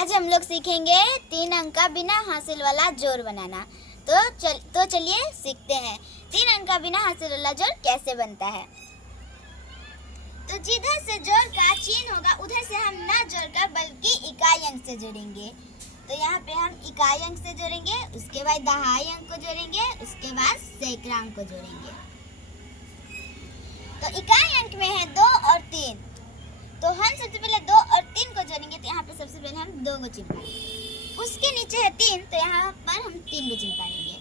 आज हम लोग सीखेंगे 3 अंक का बिना हासिल वाला जोड़ बनाना। तो चलिए सीखते हैं 3 अंक का बिना हासिल वाला जोड़ कैसे बनता है। तो जिधर से जोड़ का चिन्ह होगा उधर से हम ना जोड़कर बल्कि इकाई अंक से जोड़ेंगे। तो यहाँ पे हम इकाई अंक से जोड़ेंगे, उसके बाद दहाई अंक को जोड़ेंगे, उसके बाद सैकड़ा अंक को जोड़ेंगे। तो इकाई अंक में है 2 और 3, तो हम सबसे पहले 2 और 3 को जोड़ेंगे। तो यहाँ पे सबसे पहले हम 2 को चिन्ह पाएंगे, उसके नीचे है 3, तो यहाँ पर हम 3 को चिन्ह पाएंगे।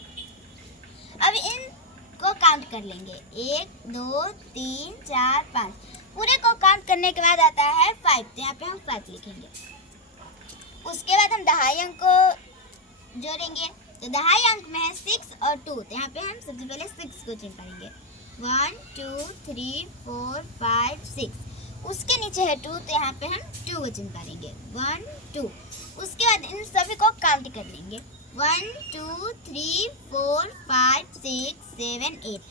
अब इनको काउंट कर लेंगे, 1 2 3 4 5। पूरे को काउंट करने के बाद आता है 5, तो यहाँ पे हम 5 लिखेंगे। उसके बाद हम दहाई अंक को जोड़ेंगे। तो दहाई अंक में है 6 और 2, तो यहाँ पे हम सबसे पहले 6 को चिन्ह पाएंगे, 1 2 3 4 5 6। उसके नीचे है 2, तो यहाँ पे हम 2 को चिन्ह करेंगे, 1 2। उसके बाद इन सभी को काउंट कर लेंगे, 1 2 3 4 5 6 7 8।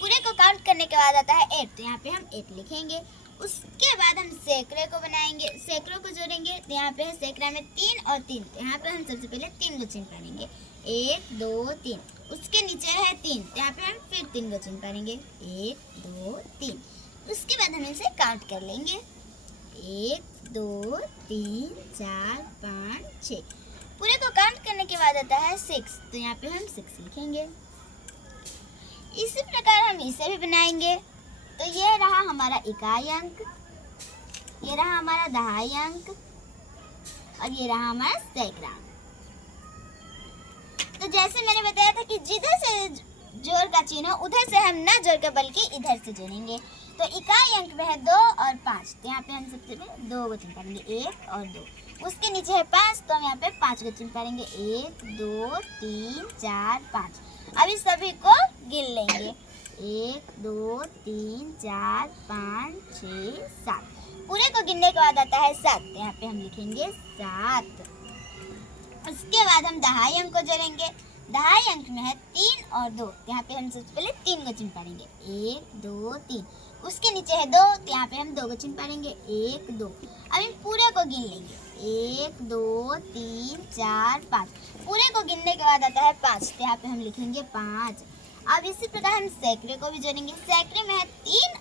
पूरे को काउंट करने के बाद आता है 8, तो यहाँ पे हम 8 लिखेंगे। उसके बाद हम सैकड़े को बनाएंगे, सैकड़ों को जोड़ेंगे। तो यहाँ पे है सैकड़ा में 3 और 3, तो यहाँ पे हम सबसे पहले 3 को चिन्ह करेंगे, 1 2 3। उसके नीचे है 3, तो यहाँ पे हम फिर 3 को चिन्ह करेंगे, 1 2 3। उसके बाद हम इसे काउंट कर लेंगे, 1 2 3 4 5 6। पूरे को काउंट करने के बाद आता है 6, तो यहाँ पे हम 6 लिखेंगे। इसी प्रकार हम इसे भी बनाएंगे। तो ये रहा हमारा इकाई अंक, ये रहा हमारा दहाई अंक और ये रहा हमारा सैकड़ा अंक। तो जैसे मैंने बताया था कि जिधर से जोड़ का चिन्ह हो उधर से हम ना जोड़कर बल्कि इधर से जोड़ेंगे। तो इकाई अंक में है 2 और 5, तो यहाँ पे हम सबसे पहले 2 को चिन्ह करेंगे, 1 और 2। उसके नीचे है 5, तो हम यहाँ पे 5 को चिन्ह करेंगे, 1 2 3 4 5। अब इस सभी को गिन लेंगे, 1 2 3 4 5 6 7। पूरे को गिनने के बाद आता है 7, तो यहाँ पे हम लिखेंगे 7। उसके बाद हम दहाई अंक को जोड़ेंगे। दहाई अंक में है 3 और 2, यहाँ पे हम सबसे पहले 3 को चिन्ह पाएंगे, 1 2 3। उसके नीचे है 2, तो यहाँ पे हम 2 को चिन्ह पाएंगे, 1 2। अब इन पूरे को गिन लेंगे, 1 2 3 4 5। पूरे को गिनने के बाद आता है 5, तो यहाँ पे हम लिखेंगे 5। अब इसी प्रकार हम सैकड़े को भी जोड़ेंगे। सैकड़े में है 3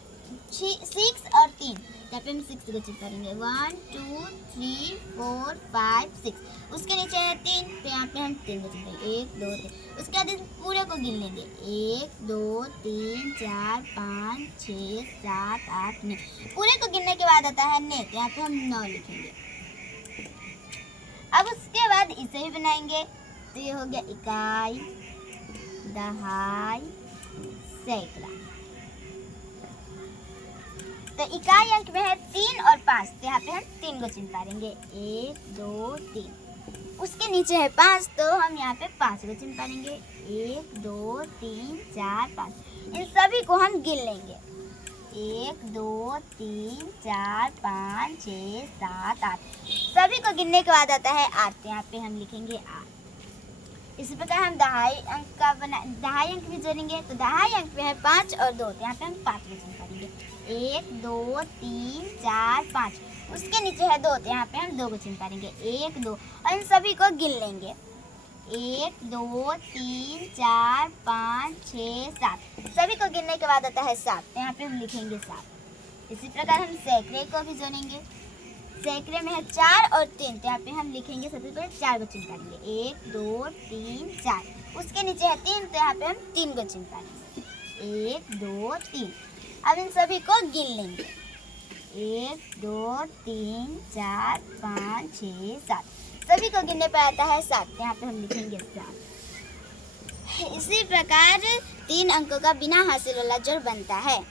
6 और 3, यहाँ पे हम 6 को चिन्ह करेंगे, 1 2 3 4 5 6। उसके नीचे है 3, तो यहाँ पे हम 3 को चिन्ह करेंगे, 1 2 3। उसके बाद इस पूरे को गिन लेंगे, 1 2 3 4 5 6 7 8 9। पूरे को गिनने के बाद आता है 9, तो यहाँ पे हम 9 लिखेंगे। अब उसके बाद इसे भी बनाएंगे। तो ये हो गया इकाई, दहाई, सैकड़ा। तो इकाई अंक में है 3 और 5, तो यहाँ पे हम 3 को चिन्ह पाएंगे, 1 2 3। उसके नीचे है 5, तो हम यहाँ पे 5 को चिन्ह पाएंगे, 1 2 3 4 5। इन सभी को हम गिन लेंगे, 1 2 3 4 5 6 7 8। सभी को गिनने के बाद आता है 8, तो यहाँ पे हम लिखेंगे 8। इसी प्रकार हम दहाई अंक भी जोड़ेंगे। तो दहाई अंक में है 5 और 2, तो यहाँ पे हम 5 को चिन्ह करेंगे, 1 2 3 4 5। उसके नीचे है 2, तो यहाँ पे हम 2 को चिन्ह करेंगे, 1 2। और इन सभी को गिन लेंगे, 1 2 3 4 5 6 7। सभी को गिनने के बाद आता है 7, तो यहाँ पे हम लिखेंगे 7। इसी प्रकार हम सैकड़े को भी जोड़ेंगे। सैकड़े में है 4 और 3, तो यहाँ पे हम लिखेंगे सबसे पहले 4 को चिन्ह करेंगे, 1 2 3 4। उसके नीचे है 3, तो यहाँ पे हम 3 को चिन्ह करेंगे, 1 2 3। अब इन सभी को गिन लेंगे, 1 2 3 4 5 6 7। सभी को गिनने पर आता है 7, तो यहाँ पे हम लिखेंगे 7। इसी प्रकार 3 अंकों का बिना हासिल वाला जोड़ बनता है।